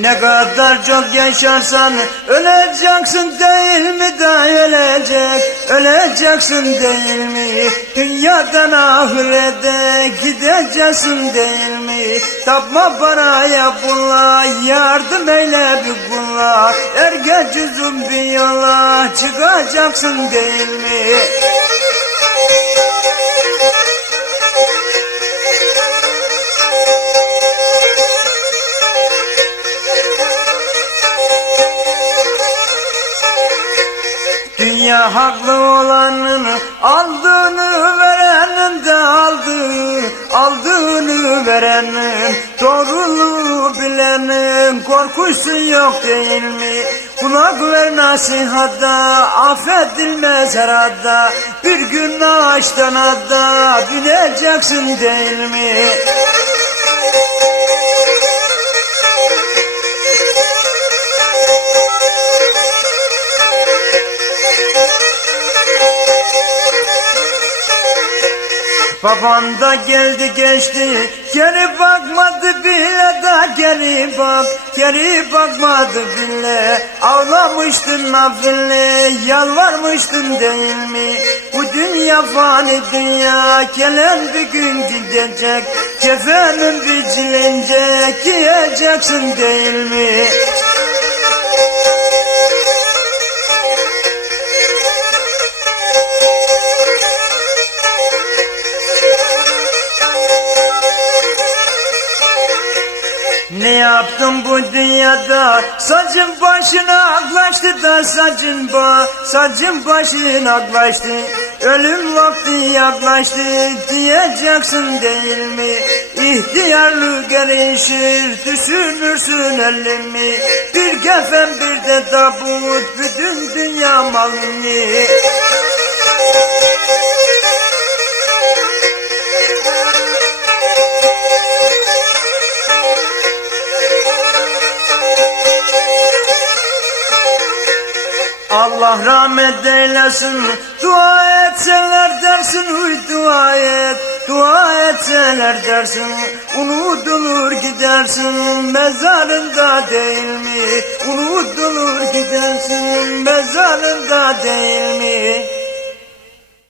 Ne kadar çok yaşarsan öleceksin değil mi da öleceksin değil mi? Dünyadan ahirete gideceksin değil mi? Tapma paraya bulla, yardım eyle bir kulla. Er geç uzun bir yola çıkacaksın değil mi? Dünya haklı olanın aldığını verenin de aldığını verenin doğruluğu bilenin korkusu yok değil mi? Kulak ver nasihata, affedilmez herhalde. Bir gün ağaçtan ada bileceksin değil mi? Babam da geldi geçti, geri bakmadı bile da geri bakmadı bile. Ağlamıştın nafile, yalvarmıştın değil mi? Bu dünya fani dünya, gelen bir gün gidecek. Kefenin biçilince giyeceksin değil mi? Ne yaptın bu dünyada? Saçın başına aklaştı da saçın başına aklaştı. Ölüm vakti yaklaştı diyeceksin değil mi? İhtiyarlık gelişir, düşünürsün elimi. Bir kefen bir de tabut, bütün dünya malını. Allah rahmet eylesin, dua etseler dersin, dua etseler dersin, unutulur gidersin, mezarında değil mi? Unutulur gidersin, mezarında değil mi?